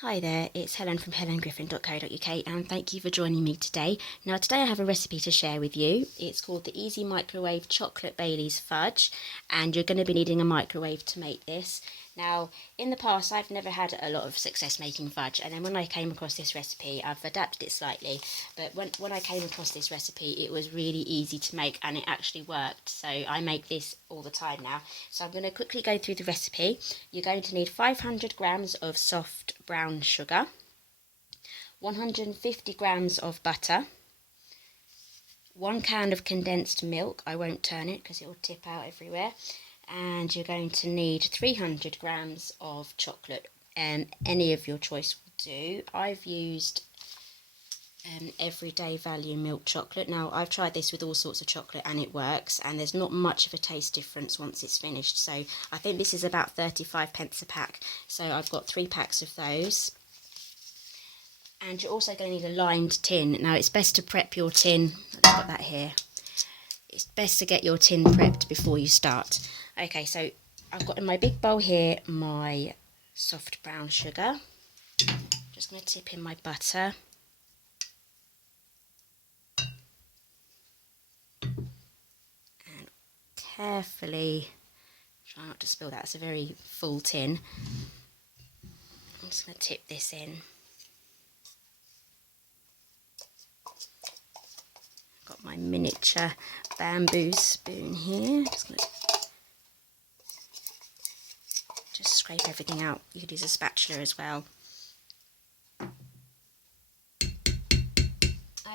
Hi there, it's Helen from helengriffin.co.uk and thank you for joining me today. Now today I have a recipe to share with you. It's called the Easy Microwave Chocolate Baileys Fudge and you're going to be needing a microwave to make this. Now in the past I've never had a lot of success making fudge, and then when I came across this recipe I've adapted it slightly, but when I came across this recipe it was really easy to make and it actually worked, so I make this all the time now. So I'm going to quickly go through the recipe. You're going to need 500 grams of soft brown sugar, 150 grams of butter, 1 can of condensed milk. I won't turn it because it will tip out everywhere. And you're going to need 300 grams of chocolate, any of your choice will do. I've used everyday value milk chocolate. Now I've tried this with all sorts of chocolate and it works, and there's not much of a taste difference once it's finished. So I think this is about 35p a pack, so I've got 3 packs of those. And you're also going to need a lined tin. Now it's best to prep your tin. I've got that here. It's best to get your tin prepped before you start. Okay, so I've got in my big bowl here my soft brown sugar. Just going to tip in my butter. And carefully try not to spill that. It's a very full tin. I'm just going to tip this in. Got my miniature bamboo spoon here. Just scrape everything out. You could use a spatula as well.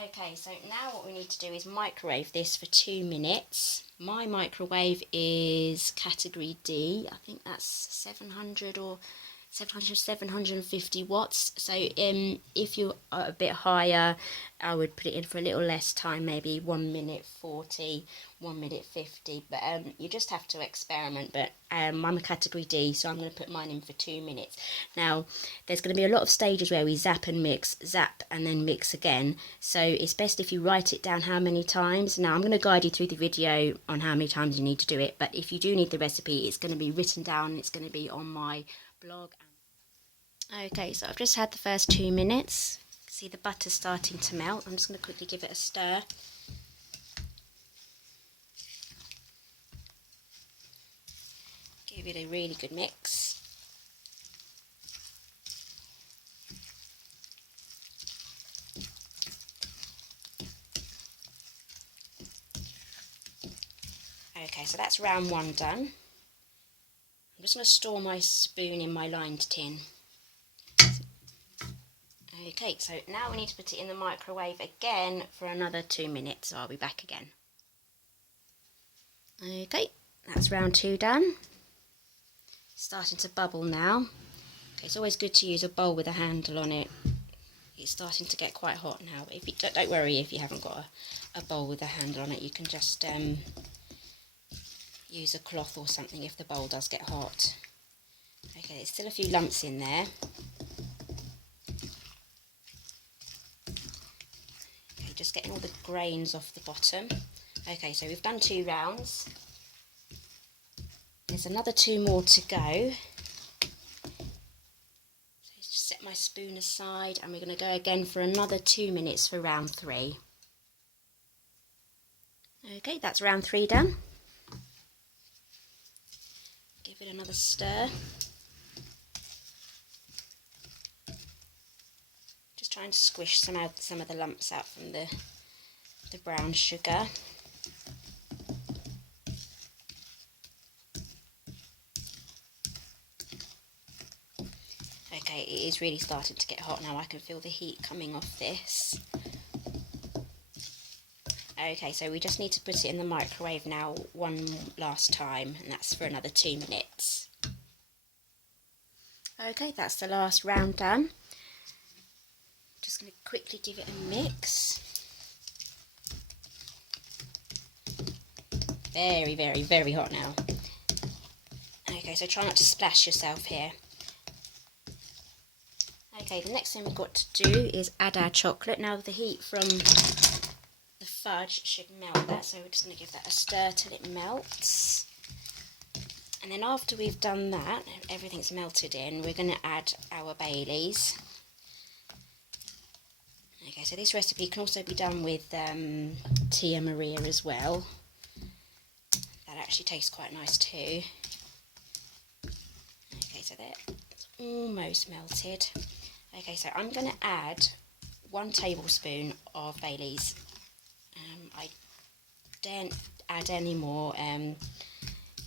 Okay, so now what we need to do is microwave this for 2 minutes. My microwave is category D. I think that's 750 watts. So if you're a bit higher, I would put it in for a little less time, maybe 1 minute 40, 1 minute 50. But you just have to experiment. But I'm a category D, so I'm going to put mine in for 2 minutes. Now, there's going to be a lot of stages where we zap and mix, zap and then mix again. So it's best if you write it down how many times. Now, I'm going to guide you through the video on how many times you need to do it. But if you do need the recipe, it's going to be written down. It's going to be on my blog. Okay, so I've just had the first 2 minutes. See the butter starting to melt. I'm just going to quickly give it a stir. Give it a really good mix. Okay, so that's round 1 done. I'm just going to store my spoon in my lined tin. Okay, so now we need to put it in the microwave again for another 2 minutes, so I'll be back again. Okay, that's round 2 done. Starting to bubble now. Okay, it's always good to use a bowl with a handle on it. It's starting to get quite hot now, but if you don't worry if you haven't got a bowl with a handle on it. You can just use a cloth or something if the bowl does get hot. Okay, there's still a few lumps in there. Okay, just getting all the grains off the bottom. Okay, so we've done 2 rounds. There's another 2 more to go. So just set my spoon aside and we're going to go again for another 2 minutes for round 3. Okay, that's round 3 done. Give it another stir. Just trying to squish some of the lumps out from the brown sugar. Okay, it is really starting to get hot now. I can feel the heat coming off this. Okay, so we just need to put it in the microwave now one last time, and that's for another 2 minutes. Okay, that's the last round done. Just going to quickly give it a mix. Very, very, very hot now. Okay, so try not to splash yourself here. Okay, the next thing we've got to do is add our chocolate. Now the heat from the fudge should melt that, so we're just going to give that a stir till it melts. And then after we've done that, everything's melted in, we're going to add our Baileys. Okay, so this recipe can also be done with Tia Maria as well. That actually tastes quite nice too. Okay, so that's almost melted. Okay, so I'm going to add 1 tablespoon of Baileys. I don't add any more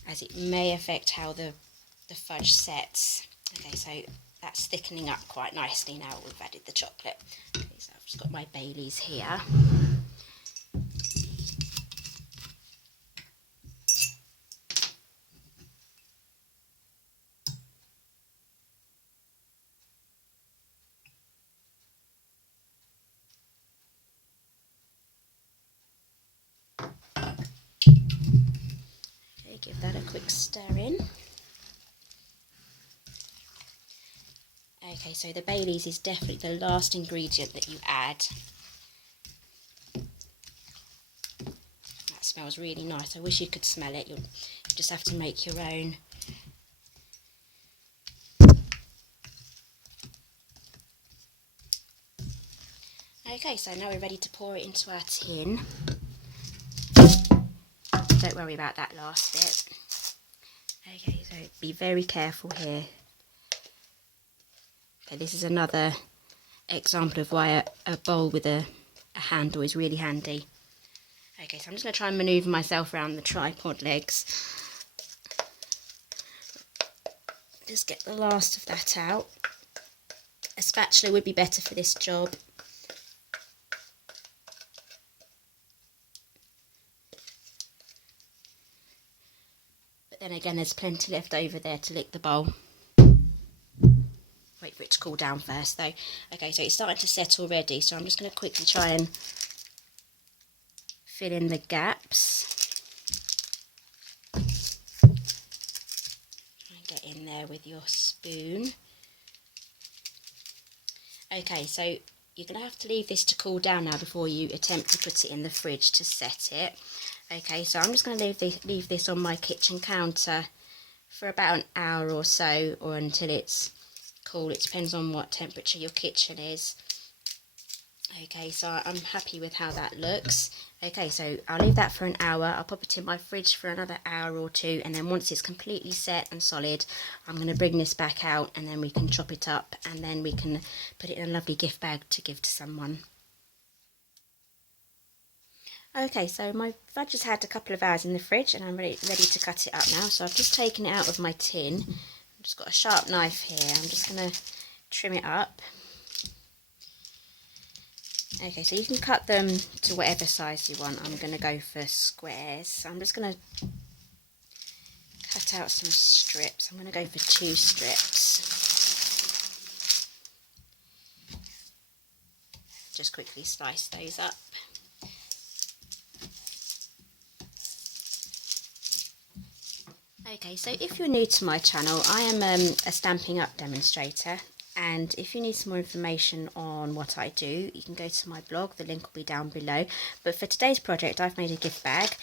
as it may affect how the fudge sets. Okay, so that's thickening up quite nicely now we've added the chocolate. Okay, so I've just got my Baileys here. Okay, give that a quick stir in. Okay, so the Baileys is definitely the last ingredient that you add. That smells really nice. I wish you could smell it. You'll just have to make your own. Okay, so now we're ready to pour it into our tin. Don't worry about that last bit. Okay, so be very careful here. Okay, this is another example of why a bowl with a handle is really handy. Okay, so I'm just going to try and manoeuvre myself around the tripod legs. Just get the last of that out. A spatula would be better for this job. But then again, there's plenty left over there to lick the bowl. Wait for it to cool down first though. Okay, so it's starting to set already, so I'm just going to quickly try and fill in the gaps. Try and get in there with your spoon. Okay, so you're going to have to leave this to cool down now before you attempt to put it in the fridge to set it. Okay, so I'm just going to leave this on my kitchen counter for about an hour or so, or until it's cool. It depends on what temperature your kitchen is. Okay, so I'm happy with how that looks. Okay, so I'll leave that for an hour. I'll pop it in my fridge for another hour or two, and then once it's completely set and solid, I'm going to bring this back out, and then we can chop it up, and then we can put it in a lovely gift bag to give to someone. Okay, so my fudge has had a couple of hours in the fridge, and I'm ready to cut it up now. So I've just taken it out of my tin. I've just got a sharp knife here. I'm just going to trim it up. Okay, so you can cut them to whatever size you want. I'm going to go for squares. So I'm just going to cut out some strips. I'm going to go for 2 strips. Just quickly slice those up. Okay, so if you're new to my channel, I am a Stampin' Up demonstrator, and if you need some more information on what I do, you can go to my blog. The link will be down below. But for today's project, I've made a gift bag,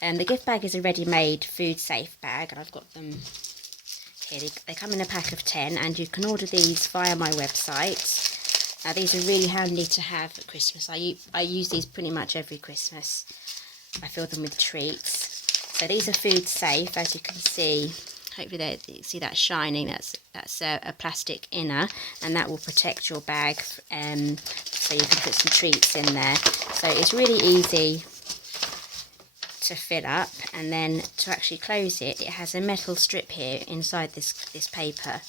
and the gift bag is a ready-made food safe bag, and I've got them here. They come in a pack of 10, and you can order these via my website. Now, these are really handy to have at Christmas. I use these pretty much every Christmas. I fill them with treats. So these are food safe, as you can see. Hopefully you see that shining. That's a plastic inner, and that will protect your bag, so you can put some treats in there. So it's really easy to fill up, and then to actually close it, it has a metal strip here inside this paper,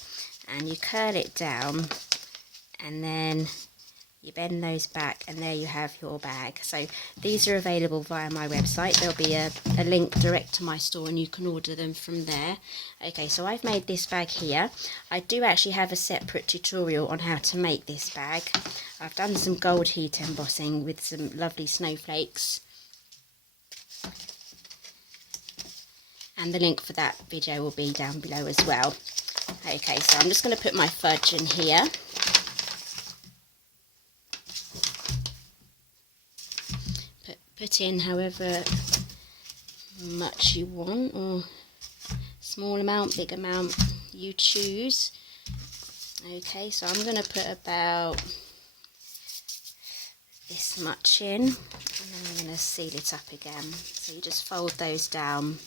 and you curl it down, and then you bend those back, and there you have your bag. So these are available via my website. There'll be a link direct to my store, and you can order them from there. Okay, so I've made this bag here. I do actually have a separate tutorial on how to make this bag. I've done some gold heat embossing with some lovely snowflakes, and the link for that video will be down below as well. Okay, so I'm just going to put my fudge in here. Put in however much you want, or small amount, big amount, you choose. Okay, so I'm going to put about this much in, and then I'm going to seal it up again. So you just fold those down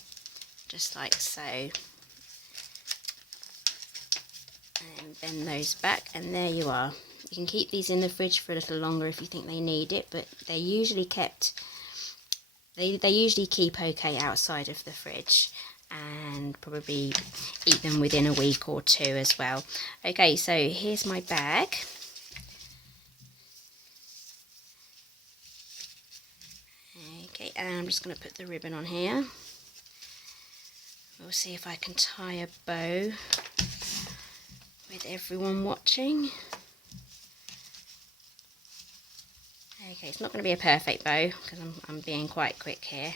just like so, and bend those back, and there you are. You can keep these in the fridge for a little longer if you think they need it, but they're usually kept, they usually keep okay outside of the fridge, and probably eat them within a week or two as well. Okay, so here's my bag. Okay, and I'm just going to put the ribbon on here. We'll see if I can tie a bow with everyone watching. Okay, it's not going to be a perfect bow because I'm being quite quick here.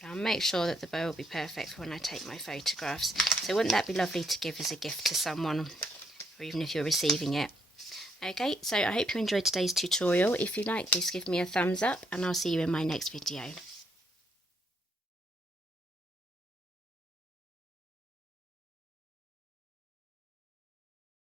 But I'll make sure that the bow will be perfect for when I take my photographs. So wouldn't that be lovely to give as a gift to someone, or even if you're receiving it? Okay, so I hope you enjoyed today's tutorial. If you like this, give me a thumbs up, and I'll see you in my next video.